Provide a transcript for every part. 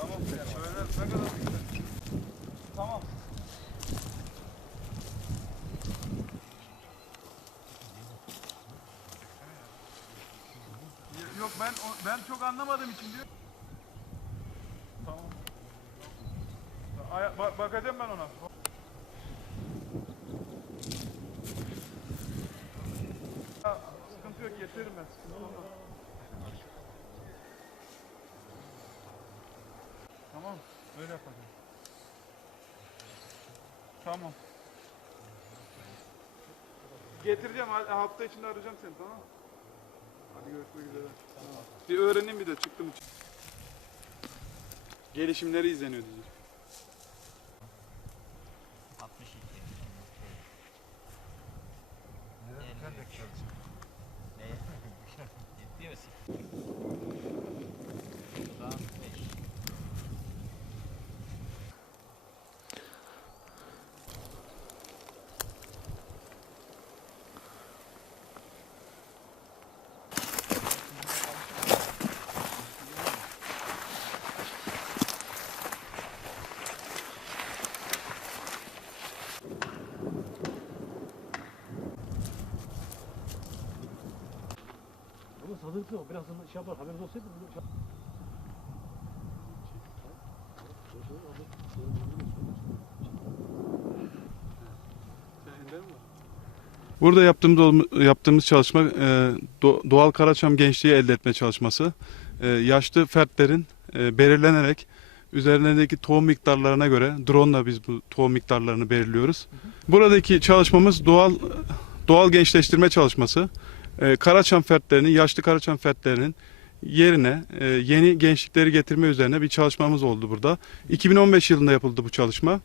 Tamam. Şöyle ne kadar güzel. Tamam. Yok ben ben çok anlamadığım için diyor. Tamam. Aya- ba- bakacağım ben ona. Ha, Sıkıntı yok getiririm ben. Sıkıntı olmaz. Tamam. Öyle yapacağım. Tamam. Getireceğim. ha- Hafta içinde arayacağım seni tamam mı? Hadi görüşmek üzere. Bir öğreneyim bir de çıktım için. Gelişimleri izleniyor diyeceğim. 62. Ne? Ciddi misin? Bu da 5. Bunu sazırtın o biraz sonra şey yapar haberiniz olsaydı şey Burada yaptığımız yaptığımız çalışma e, do- doğal Karaçam gençliği elde etme çalışması. E, yaşlı fertlerin e, belirlenerek üzerlerindeki tohum miktarlarına göre drone ile biz bu tohum miktarlarını belirliyoruz. Buradaki çalışmamız doğal doğal gençleştirme çalışması. E, Karaçam fertlerinin, yaşlı Karaçam fertlerinin yerine e, yeni gençlikleri getirme üzerine bir çalışmamız oldu burada. 2015 yılında yapıldı bu çalışma.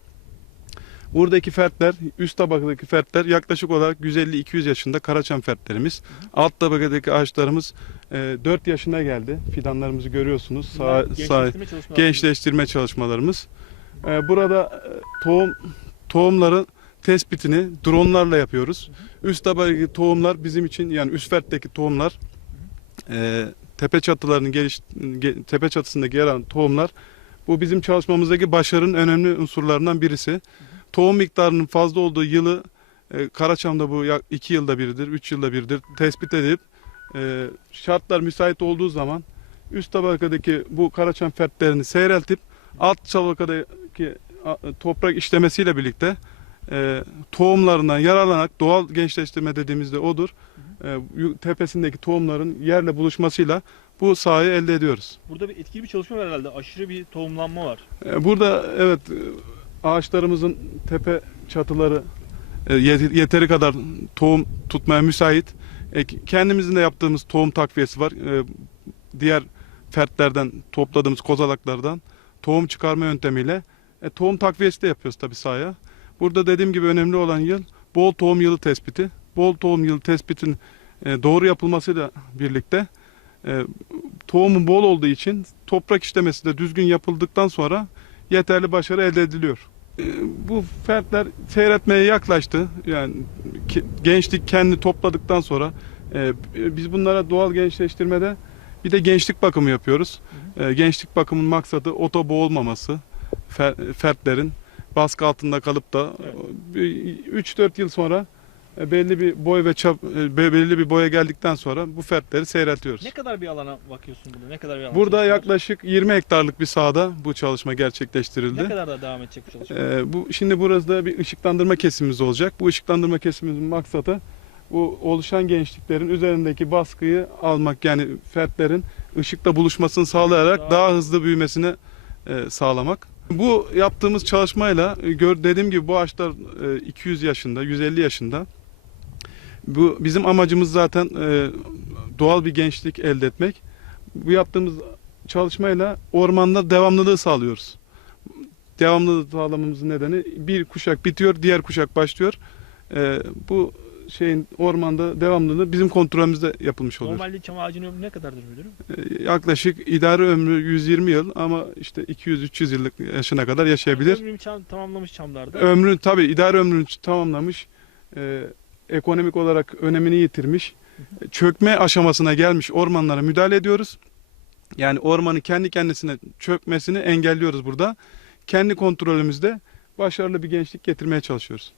Buradaki fertler, üst tabakadaki fertler yaklaşık olarak 150-200 yaşında Karaçam fertlerimiz. Alt tabakadaki ağaçlarımız e, 4 yaşına geldi. Fidanlarımızı görüyorsunuz. Sağ, sağ, gençleştirme çalışmaları. gençleştirme çalışmalarımız. E, burada e, tohum tohumların tespitini dronlarla yapıyoruz. Üst tabakadaki tohumlar bizim için yani üst fertteki tohumlar e, tepe çatılarının geliş ge- tepe çatısındaki yer alan tohumlar bu bizim çalışmamızdaki başarının önemli unsurlarından birisi. Tohum miktarının fazla olduğu yılı e, Karaçam'da bu 2 yılda biridir, 3 yılda biridir tespit edip e, şartlar müsait olduğu zaman üst tabakadaki bu Karaçam fertlerini seyreltip alt tabakadaki toprak işlemesiyle birlikte e, tohumlarından yararlanarak doğal gençleştirme dediğimizde odur. E, tepesindeki tohumların yerle buluşmasıyla bu sahayı elde ediyoruz. Burada bir etkili bir çalışma var herhalde. Aşırı bir tohumlanma var. E, Burada evet e, ağaçlarımızın tepe çatıları e, yet- yeteri kadar tohum tutmaya müsait. E, Kendimizin de yaptığımız tohum takviyesi var. E, Diğer fertlerden topladığımız kozalaklardan tohum çıkarma yöntemiyle e, tohum takviyesi de yapıyoruz tabii sahaya. Burada dediğim gibi önemli olan yıl bol tohum yılı tespiti. Bol tohum yılı tespitin e, doğru yapılmasıyla birlikte e, tohumun bol olduğu için toprak işlemesi de düzgün yapıldıktan sonra yeterli başarı elde ediliyor. E, Bu fertler seyretmeye yaklaştı. Yani gençlik kendi topladıktan sonra biz bunlara doğal gençleştirmede bir de gençlik bakımı yapıyoruz. Gençlik bakımının maksadı oto boğulmaması, fer- fertlerin baskı altında kalıp da e, 3-4 yıl sonra e, belli bir boy ve çap e, belli bir boya geldikten sonra bu fertleri seyreltiyoruz. Ne kadar bir alana bakıyorsun burada? Ne kadar bir alana Burada yaklaşık 20 hektarlık bir sahada bu çalışma gerçekleştirildi. Ne kadar da devam edecek bu çalışma? Ee, bu şimdi burası da bir ışıklandırma kesimimiz olacak. Bu ışıklandırma kesimimizin maksatı bu oluşan gençliklerin üzerindeki baskıyı almak yani fertlerin ışıkla buluşmasını sağlayarak Daha- daha hızlı büyümesini e, sağlamak. Bu yaptığımız çalışmayla e, gör dediğim gibi bu ağaçlar e, 200 yaşında, 150 yaşında. Bu bizim amacımız zaten e, doğal bir gençlik elde etmek. Bu yaptığımız çalışmayla ormanda devamlılığı sağlıyoruz devamlılığı sağlamamızın nedeni bir kuşak bitiyor, diğer kuşak başlıyor. Bu şeyin ormanda devamlılığı bizim kontrolümüzde yapılmış oluyor. Normalde çam ağacının ömrü ne kadardır müdürüm? Ee, yaklaşık idari ömrü 120 yıl ama işte 200-300 yıllık yaşına kadar yaşayabilir. Ömrünü çam, tamamlamış çamlarda. Ömrü tabi idari ömrünü tamamlamış. Ee, ekonomik olarak önemini yitirmiş. Çökme aşamasına gelmiş ormanlara müdahale ediyoruz. Yani ormanın kendi kendisine çökmesini engelliyoruz burada. Kendi kontrolümüzde başarılı bir gençlik getirmeye çalışıyoruz.